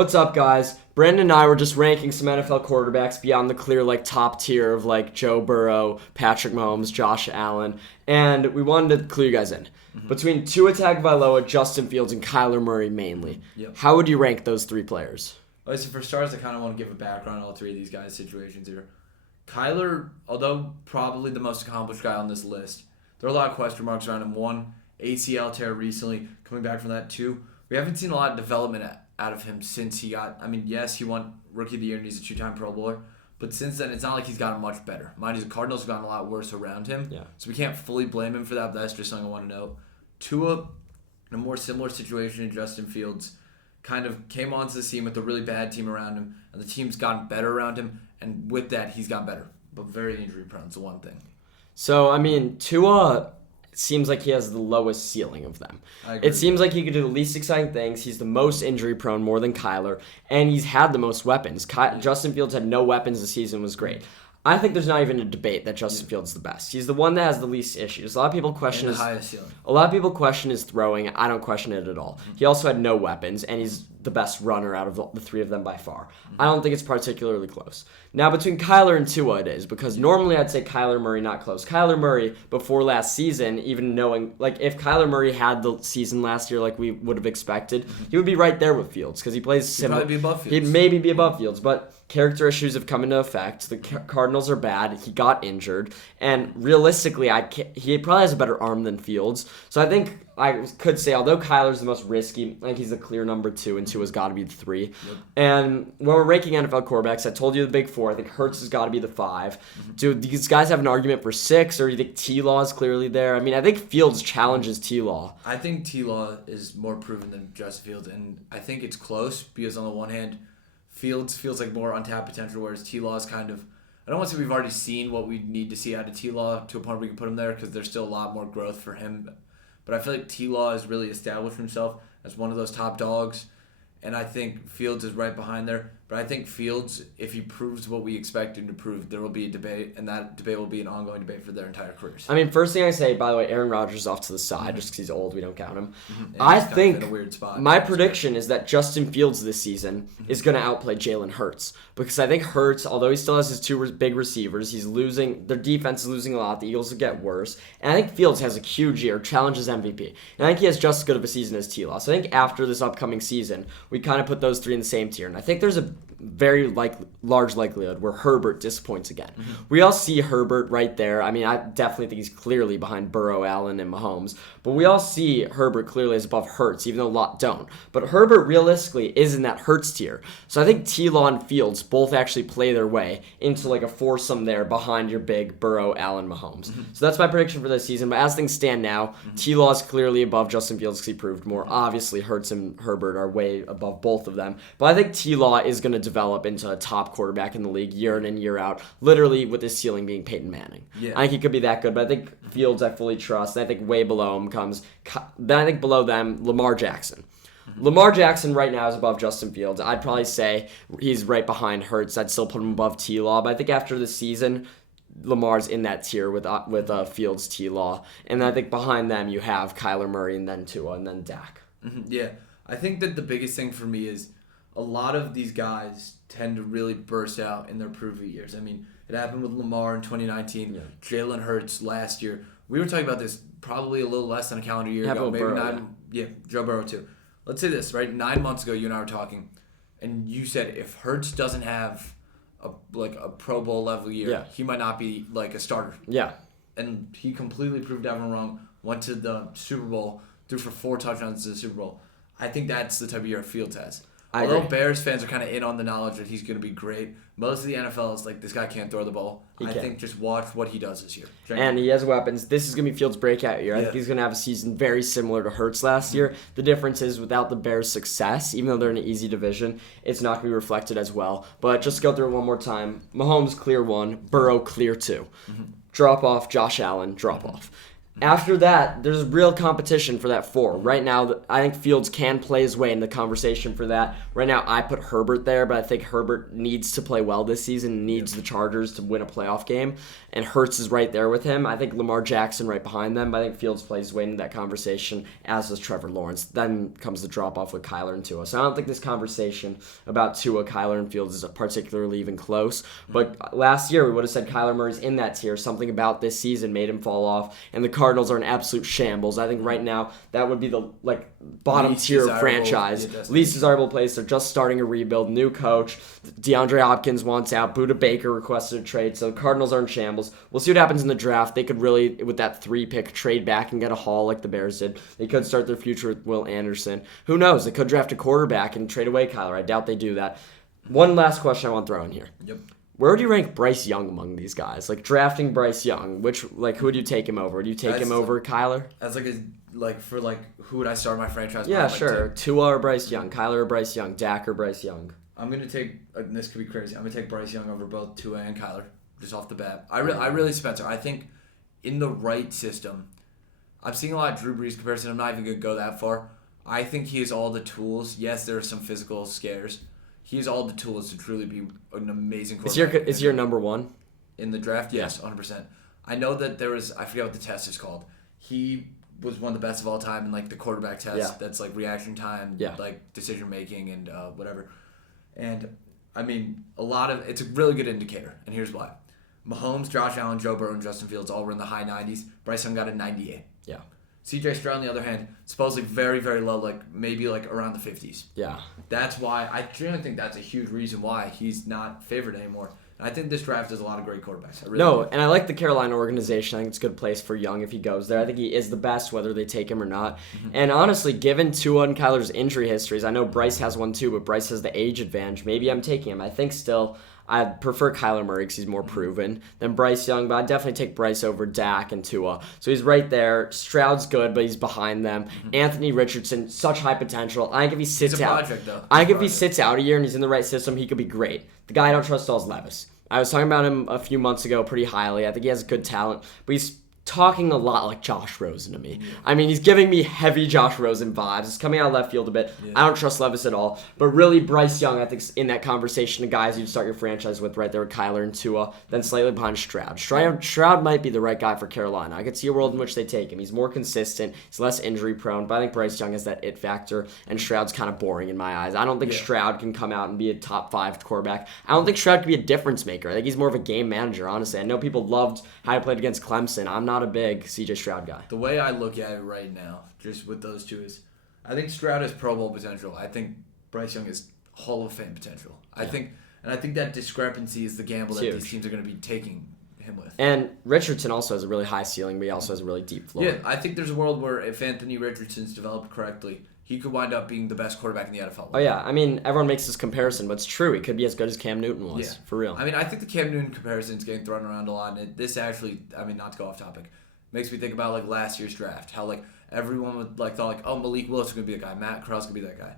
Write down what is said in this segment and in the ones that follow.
What's up, guys? Brandon and I were just ranking some NFL quarterbacks beyond the clear, top tier of, Joe Burrow, Patrick Mahomes, Josh Allen, and we wanted to clue you guys in. Between Tua Tagovailoa, Justin Fields, and Kyler Murray mainly, how would you rank those three players? So for starters, I kind of want to give a background on all three of these guys' situations here. Kyler, although probably the most accomplished guy on this list, there are a lot of question marks around him. One, ACL tear recently, coming back from that. Two, we haven't seen a lot of development out of him since he got, yes, he won Rookie of the Year and he's a two-time Pro Bowler, but since then, it's not like he's gotten much better. Mind you, the Cardinals have gotten a lot worse around him, so we can't fully blame him for that, but that's just something I want to note. Tua, in a more similar situation to Justin Fields, kind of came onto the scene with a really bad team around him, and the team's gotten better around him, and with that, he's gotten better, but very injury-prone is the one thing. So, Tua seems like he has the lowest ceiling of them. It seems like he could do the least exciting things. He's the most injury-prone, more than Kyler, and he's had the most weapons. Justin Fields had no weapons this season, was great. I think there's not even a debate that Justin Fields is the best. He's the one that has the least issues. A lot of people question his throwing. I don't question it at all. He also had no weapons, and he's the best runner out of the three of them by far. I don't think it's particularly close. Now, between Kyler and Tua, it is, because normally I'd say Kyler Murray, not close. Kyler Murray, before last season, even knowing, if Kyler Murray had the season last year like we would have expected, he would be right there with Fields, because he plays similar. He'd probably be above Fields. He'd maybe be above Fields, but character issues have come into effect. The Cardinals are bad. He got injured, and realistically, he probably has a better arm than Fields. So I think I could say, although Kyler's the most risky, I think he's the clear number 2, and Tua's got to be the 3. Yep. And when we're ranking NFL quarterbacks, I told you the big 4. I think Hurts has got to be the 5. Do these guys have an argument for 6, or do you think T-Law is clearly there? I think Fields challenges T-Law. I think T-Law is more proven than Justin Fields, and I think it's close because on the one hand, Fields feels like more untapped potential, whereas T-Law is kind of, I don't want to say we've already seen what we need to see out of T-Law to a point where we can put him there because there's still a lot more growth for him. But I feel like T-Law has really established himself as one of those top dogs, and I think Fields is right behind there. But I think Fields, if he proves what we expect him to prove, there will be a debate, and that debate will be an ongoing debate for their entire careers. First thing I say, by the way, Aaron Rodgers is off to the side just because he's old. We don't count him. I think in a weird spot. My prediction is that Justin Fields this season is going to outplay Jalen Hurts, because I think Hurts, although he still has his 2 big receivers, he's losing. Their defense is losing a lot. The Eagles will get worse. And I think Fields has a huge year, challenges MVP. And I think he has just as good of a season as T-Law. So I think after this upcoming season, we kind of put those 3 in the same tier. And I think there's a very large likelihood where Herbert disappoints again. We all see Herbert right there. I definitely think he's clearly behind Burrow, Allen, and Mahomes. But we all see Herbert clearly as above Hurts, even though a lot don't. But Herbert realistically is in that Hurts tier. So I think T-Law and Fields both actually play their way into a foursome there behind your big Burrow, Allen, Mahomes. So that's my prediction for this season. But as things stand now, T-Law is clearly above Justin Fields because he proved more. Obviously, Hurts and Herbert are way above both of them. But I think T-Law is going to develop into a top quarterback in the league year in and year out, literally with his ceiling being Peyton Manning. I think he could be that good, but I think Fields I fully trust, and I think way below him comes, then I think below them, Lamar Jackson. Lamar Jackson right now is above Justin Fields. I'd probably say he's right behind Hurts. I'd still put him above T-Law, but I think after the season, Lamar's in that tier with Fields, T-Law, and I think behind them you have Kyler Murray, and then Tua, and then Dak. Yeah, I think that the biggest thing for me is a lot of these guys tend to really burst out in their preview years. It happened with Lamar in 2019, Jalen Hurts last year. We were talking about this probably a little less than a calendar year ago. Maybe Burrow, Joe Burrow too. Let's say this, right? 9 months ago, you and I were talking, and you said if Hurts doesn't have a Pro Bowl level year, he might not be a starter. Yeah. And he completely proved everyone wrong, went to the Super Bowl, threw for 4 touchdowns in the Super Bowl. I think that's the type of year Fields has. Although Bears fans are kind of in on the knowledge that he's going to be great, most of the NFL is this guy can't throw the ball. I think just watch what he does this year. And he has weapons. This is going to be Fields' breakout year. I think he's going to have a season very similar to Hurts last year. The difference is without the Bears' success, even though they're in an easy division, it's not going to be reflected as well. But just go through it one more time. Mahomes, clear 1. Burrow, clear 2. Drop off, Josh Allen, drop off. After that, there's real competition for that 4. Right now, I think Fields can play his way in the conversation for that. Right now, I put Herbert there, but I think Herbert needs to play well this season, needs the Chargers to win a playoff game, and Hurts is right there with him. I think Lamar Jackson right behind them, but I think Fields plays his way into that conversation, as does Trevor Lawrence. Then comes the drop-off with Kyler and Tua. So I don't think this conversation about Tua, Kyler, and Fields is particularly even close. But last year, we would have said Kyler Murray's in that tier. Something about this season made him fall off, and the Cardinals are an absolute shambles. I think right now that would be the bottom tier franchise. Least desirable place. They're just starting a rebuild. New coach. DeAndre Hopkins wants out. Buda Baker requested a trade. So the Cardinals are in shambles. We'll see what happens in the draft. They could really, with that 3-pick, trade back and get a haul like the Bears did. They could start their future with Will Anderson. Who knows? They could draft a quarterback and trade away Kyler. I doubt they do that. One last question I want to throw in here. Yep. Where would you rank Bryce Young among these guys? Drafting Bryce Young, who would you take him over? Would you take him over Kyler? As who would I start my franchise? Yeah, sure. Tua or Bryce Young, Kyler or Bryce Young, Dak or Bryce Young. I'm gonna take. This could be crazy. I'm gonna take Bryce Young over both Tua and Kyler, just off the bat. I really, Spencer. I think in the right system, I'm seeing a lot of Drew Brees comparison. I'm not even gonna go that far. I think he has all the tools. Yes, there are some physical scares. He has all the tools to truly be an amazing quarterback. Is your number one? In the draft? Yes, 100%. I know that there was, I forget what the test is called. He was one of the best of all time in the quarterback test. That's reaction time, decision making and whatever. And I mean, it's a really good indicator. And here's why. Mahomes, Josh Allen, Joe Burrow, and Justin Fields all were in the high 90s. Bryce Young got a 98. Yeah. C.J. Stroud, on the other hand, supposedly very, very low, maybe around the 50s. Yeah. That's why I genuinely think that's a huge reason why he's not favored anymore. And I think this draft has a lot of great quarterbacks. And I like the Carolina organization. I think it's a good place for Young if he goes there. I think he is the best, whether they take him or not. Mm-hmm. And honestly, given Tua and Kyler's injury histories, I know Bryce has one too, but Bryce has the age advantage. Maybe I'm taking him. I think still I prefer Kyler Murray because he's more proven than Bryce Young, but I'd definitely take Bryce over Dak and Tua. So he's right there. Stroud's good, but he's behind them. Mm-hmm. Anthony Richardson, such high potential. I think if he sits out, if he sits out a year and he's in the right system, he could be great. The guy I don't trust is Levis. I was talking about him a few months ago pretty highly. I think he has good talent, but he's talking a lot like Josh Rosen to me. I mean, he's giving me heavy Josh Rosen vibes. It's coming out of left field a bit. Yeah. I don't trust Levis at all. But really, Bryce Young, I think, in that conversation of guys you'd start your franchise with right there with Kyler and Tua, then slightly behind Stroud. Stroud might be the right guy for Carolina. I could see a world in which they take him. He's more consistent. He's less injury prone. But I think Bryce Young has that it factor, and Stroud's kind of boring in my eyes. I don't think Stroud can come out and be a top 5 quarterback. I don't think Stroud can be a difference maker. I think he's more of a game manager, honestly. I know people loved how he played against Clemson. I'm not a big C.J. Stroud guy. The way I look at it right now, just with those two, is I think Stroud has Pro Bowl potential. I think Bryce Young has Hall of Fame potential. I think that discrepancy is the gamble that these teams are going to be taking him with. And Richardson also has a really high ceiling, but he also has a really deep floor. Yeah, I think there's a world where if Anthony Richardson's developed correctly, he could wind up being the best quarterback in the NFL. Oh, yeah. I mean, everyone makes this comparison, but it's true. He could be as good as Cam Newton was, for real. I mean, I think the Cam Newton comparison is getting thrown around a lot, and this actually, I mean, not to go off topic, makes me think about last year's draft. How everyone would thought Malik Willis is gonna be a guy, Matt Corral's gonna be that guy.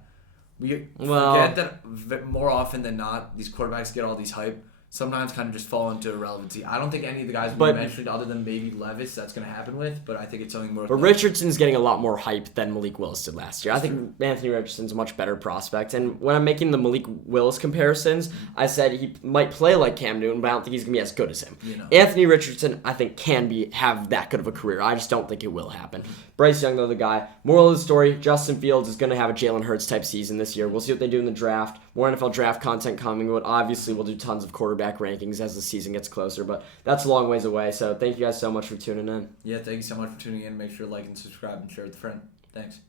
We forget that more often than not, these quarterbacks get all these hype. Sometimes kind of just fall into irrelevancy. I don't think any of the guys we mentioned, other than maybe Levis, that's going to happen with. But I think it's something more. But Richardson's getting a lot more hype than Malik Willis did last year. I think Anthony Richardson's a much better prospect. And when I'm making the Malik Willis comparisons, I said he might play like Cam Newton, but I don't think he's going to be as good as him. Anthony Richardson, I think, can have that good of a career. I just don't think it will happen. Bryce Young, though, the guy. Moral of the story: Justin Fields is going to have a Jalen Hurts type season this year. We'll see what they do in the draft. More NFL draft content coming, but obviously we'll do tons of quarterback rankings as the season gets closer, but that's a long ways away. So thank you guys so much for tuning in. Yeah, thank you so much for tuning in. Make sure to like and subscribe and share with a friend. Thanks.